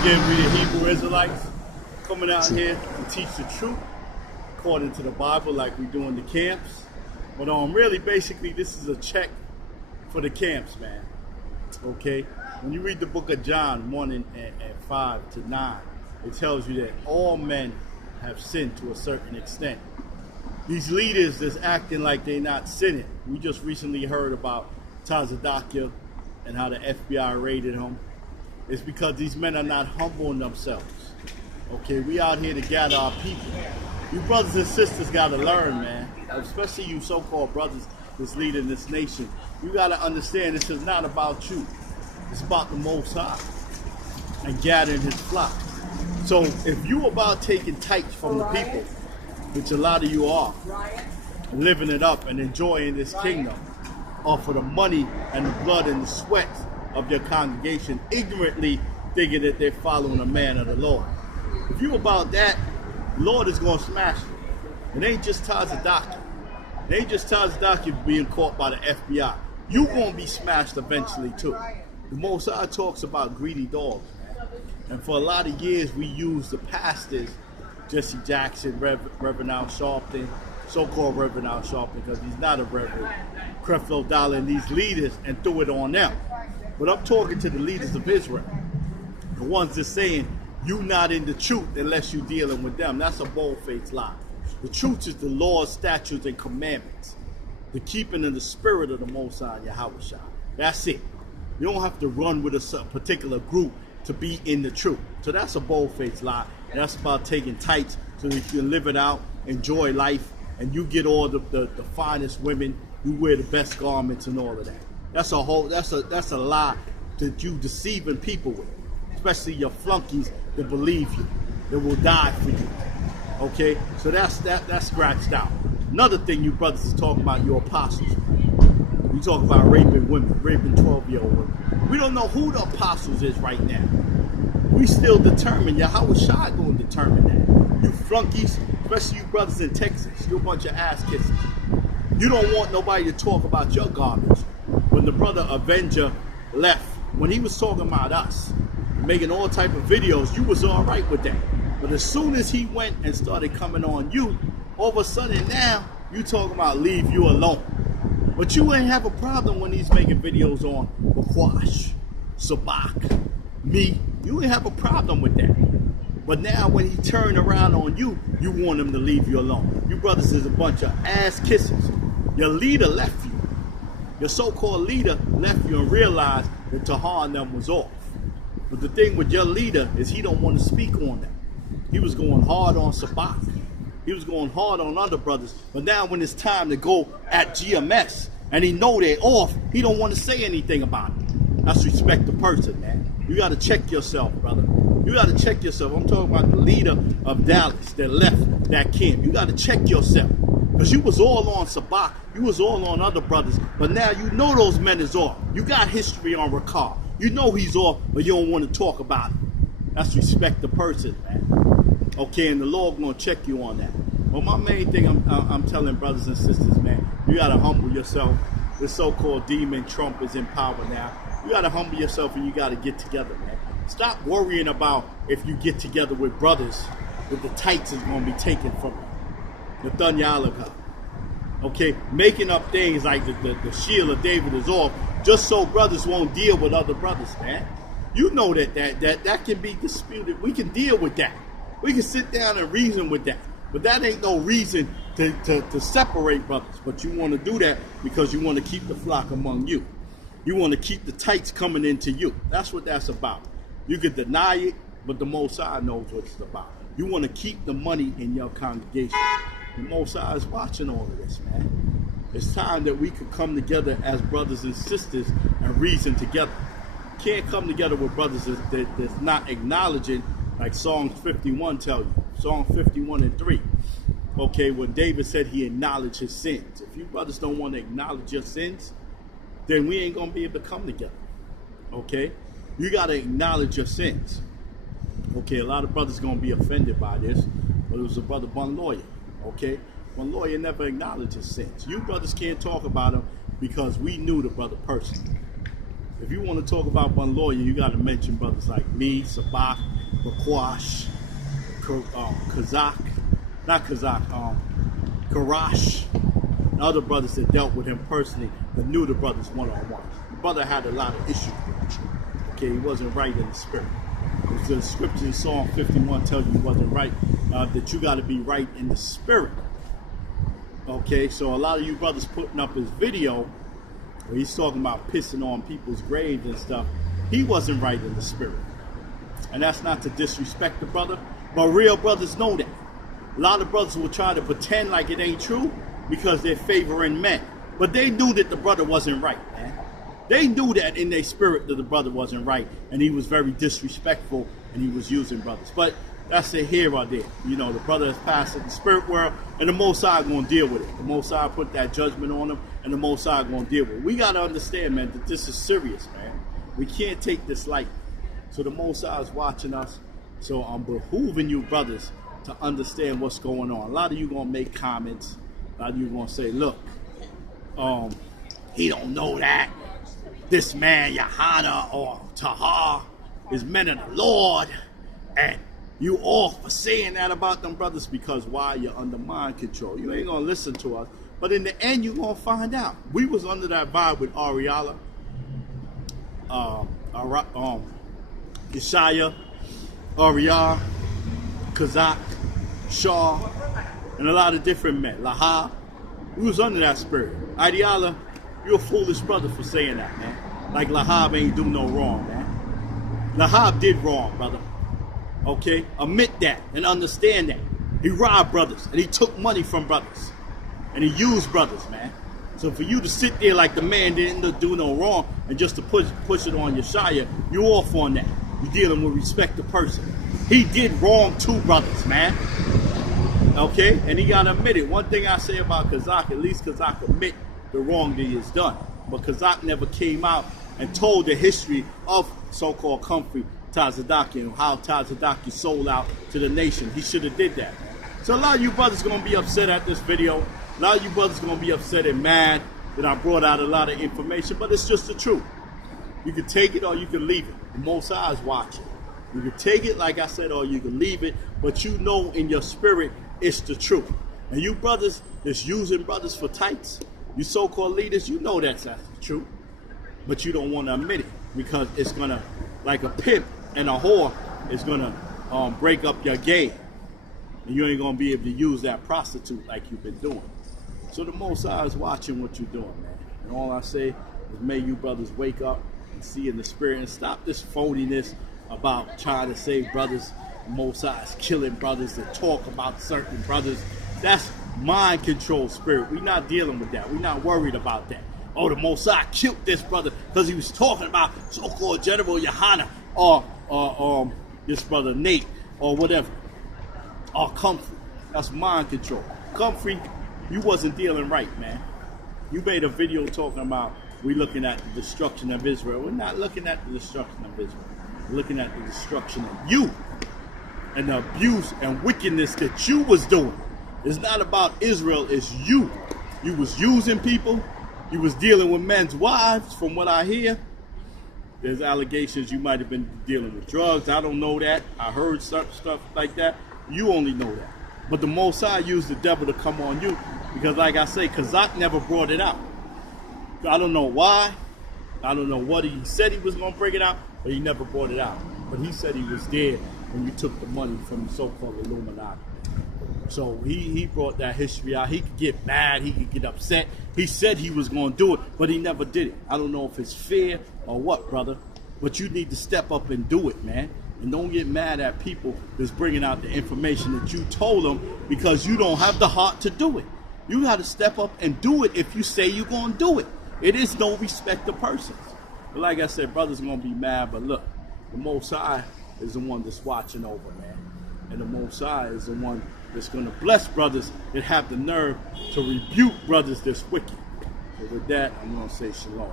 Again, we the Hebrew Israelites coming out here to teach the truth according to the Bible like we do in the camps. But really, basically, this is a check for the camps, man. Okay? When you read the book of John 1 and 5 to 9, it tells you that all men have sinned to a certain extent. These leaders that's acting like they're not sinning. We just recently heard about Tazadakia and how the FBI raided him. It's because these men are not humbling themselves. Okay, we out here to gather our people. You brothers and sisters got to learn, man. Especially you so-called brothers that's leading this nation. You got to understand this is not about you. It's about the Most High and gathering his flock. So if you about taking tithes from the people, which a lot of you are, living it up and enjoying this kingdom off of the money and the blood and the sweat of your congregation, ignorantly thinking that they're following a man of the Lord. If you about that, the Lord is going to smash you. It ain't just Tazadakia. It ain't just Tazadakia being caught by the FBI. You going to be smashed eventually too. The Most High talks about greedy dogs, man. And for a lot of years, we used the pastors, Jesse Jackson, Reverend Al Sharpton, so-called Reverend Al Sharpton, because he's not a reverend, Creflo Dollar, and these leaders, and threw it on them. But I'm talking to the leaders of Israel, the ones that's saying you not in the truth unless you're dealing with them. That's a bold-faced lie. The truth is the laws, statutes, and commandments, the keeping of the spirit of the Most High, Yahweh Shah. That's it. You don't have to run with a particular group to be in the truth. So that's a bold-faced lie. And that's about taking tithes so that you can live it out, enjoy life, and you get all the finest women. You wear the best garments and all of that. That's a lie that you deceiving people with, especially your flunkies that believe you, that will die for you. Okay, so that's scratched out. Another thing you brothers is talking about, your apostles. You talk about raping women, raping 12-year-old women. We don't know who the apostles is right now. We still determine. Yahweh Shai going to determine that. You flunkies, especially you brothers in Texas, you a bunch of ass kissers. You don't want nobody to talk about your garbage. When the brother Avenger left, when he was talking about us, making all type of videos, you was all right with that. But as soon as he went and started coming on you, all of a sudden now, you talking about leave you alone. But you ain't have a problem when he's making videos on Bakwash, Sabak, me. You ain't have a problem with that. But now when he turned around on you, you want him to leave you alone. You brothers is a bunch of ass kissers. Your leader left you. Your so-called leader left you and realized that Tahar and them was off. But the thing with your leader is he don't want to speak on that. He was going hard on Sabak. He was going hard on other brothers. But now when it's time to go at GMS and he know they're off, he don't want to say anything about it. That's respect the person, man. You got to check yourself, brother. You got to check yourself. I'm talking about the leader of Dallas that left that camp. You got to check yourself. Because you was all on Sabak. You was all on other brothers. But now you know those men is off. You got history on Ricard. You know he's off, but you don't want to talk about it. That's respect the person, man. Okay, and the Lord going to check you on that. Well, my main thing I'm telling brothers and sisters, man, you got to humble yourself. This so-called demon Trump is in power now. You got to humble yourself and you got to get together, man. Stop worrying about if you get together with brothers that the tights is going to be taken from you. The Thunyalaka. Okay, making up things like the shield of David is off just so brothers won't deal with other brothers, man. You know that can be disputed. We can deal with that. We can sit down and reason with that. But that ain't no reason to separate brothers. But you want to do that because you want to keep the flock among you. You want to keep the tights coming into you. That's what that's about. You can deny it, but the Most High knows what it's about. You want to keep the money in your congregation. The Most High is watching all of this, man. It's time that we could come together as brothers and sisters and reason together. Can't come together with brothers that's not acknowledging, like Psalm 51 tell you. Psalm 51 and 3. Okay, when David said he acknowledged his sins. If you brothers don't want to acknowledge your sins, then we ain't going to be able to come together. Okay? You got to acknowledge your sins. Okay, a lot of brothers going to be offended by this, but it was a brother Bun Lawyer. Okay? Bun Lawyer never acknowledged his sins. You brothers can't talk about him because we knew the brother personally. If you want to talk about Bun Lawyer, you got to mention brothers like me, Sabak, Bakwash, Karash, and other brothers that dealt with him personally, that knew the brothers one-on-one. The brother had a lot of issues with him. Okay, he wasn't right in the spirit. The scripture in Psalm 51 tells you he wasn't right, that you got to be right in the spirit. Okay, so a lot of you brothers putting up his video where he's talking about pissing on people's graves and stuff, he wasn't right in the spirit. And that's not to disrespect the brother, but real brothers know that. A lot of brothers will try to pretend like it ain't true because they're favoring men. But they knew that the brother wasn't right, man. They knew that in their spirit that the brother wasn't right, and he was very disrespectful, and he was using brothers. But that's the here or there. You know, the brother has passed in the spirit world, and the Most High going to deal with it. The Most High put that judgment on him, and the Most High going to deal with it. We got to understand, man, that this is serious, man. We can't take this lightly. So the Most High is watching us. So I'm behooving you brothers to understand what's going on. A lot of you going to make comments. A lot of you going to say, look, he don't know that. This man, Yohana or Tahar, is men of the Lord. And you all for saying that about them brothers because why? You're under mind control. You ain't going to listen to us. But in the end, you're going to find out. We was under that vibe with Ariala, Yeshaya, Ariyah, Kazak, Shaw, and a lot of different men. Lahab. We was under that spirit. Ideala, you're a foolish brother for saying that, man. Like Lahab ain't do no wrong, man. Lahab did wrong, brother. Okay? Admit that and understand that. He robbed brothers and he took money from brothers. And he used brothers, man. So for you to sit there like the man didn't do no wrong and just to push it on Yeshaya, you off on that. You're dealing with respect the person. He did wrong to brothers, man. Okay? And he got to admit it. One thing I say about Kazak, at least Kazak admit the wrong that he has done. But Kazak never came out and told the history of so-called Comfrey Tazadaki and how Tazadaki sold out to the nation. He should have did that. So a lot of you brothers going to be upset at this video. A lot of you brothers going to be upset and mad that I brought out a lot of information, but it's just the truth. You can take it or you can leave it. The Most High is watching. You can take it, like I said, or you can leave it, but you know in your spirit it's the truth. And you brothers that's using brothers for tights, you so-called leaders, you know that's the truth, but you don't want to admit it because it's going to, like a pimp and a whore, is going to break up your game. And you ain't going to be able to use that prostitute like you've been doing. So the Most High is watching what you're doing, man. And all I say is may you brothers wake up and see in the spirit and stop this phoniness about trying to say brothers, the Most High is killing brothers that talk about certain brothers. That's mind control spirit. We're not dealing with that. We're not worried about that. Oh, the Most High killed this brother because he was talking about so-called General Yohana or this brother Nate or whatever. Or Comfrey. That's mind control. Comfrey, you wasn't dealing right, man. You made a video talking about we looking at the destruction of Israel. We're not looking at the destruction of Israel. We're looking at the destruction of you and the abuse and wickedness that you was doing. It's not about Israel, it's you. You was using people. You was dealing with men's wives, from what I hear. There's allegations you might have been dealing with drugs. I don't know that. I heard stuff like that. You only know that. But the Most High used the devil to come on you because, like I say, Kazak never brought it out. I don't know why. I don't know what he said he was going to bring it out, but he never brought it out. But he said he was there when you took the money from the so-called Illuminati. So he brought that history out. He could get mad. He could get upset. He said he was going to do it, but he never did it. I don't know if it's fear or what, brother, but you need to step up and do it, man. And don't get mad at people that's bringing out the information that you told them because you don't have the heart to do it. You got to step up and do it if you say you're going to do it. It is no respect of persons. But like I said, brothers are going to be mad, but look, the Most High is the one that's watching over, man. And the Most High is the one that's going to bless brothers that have the nerve to rebuke brothers that's wicked. So with that, I'm going to say shalom.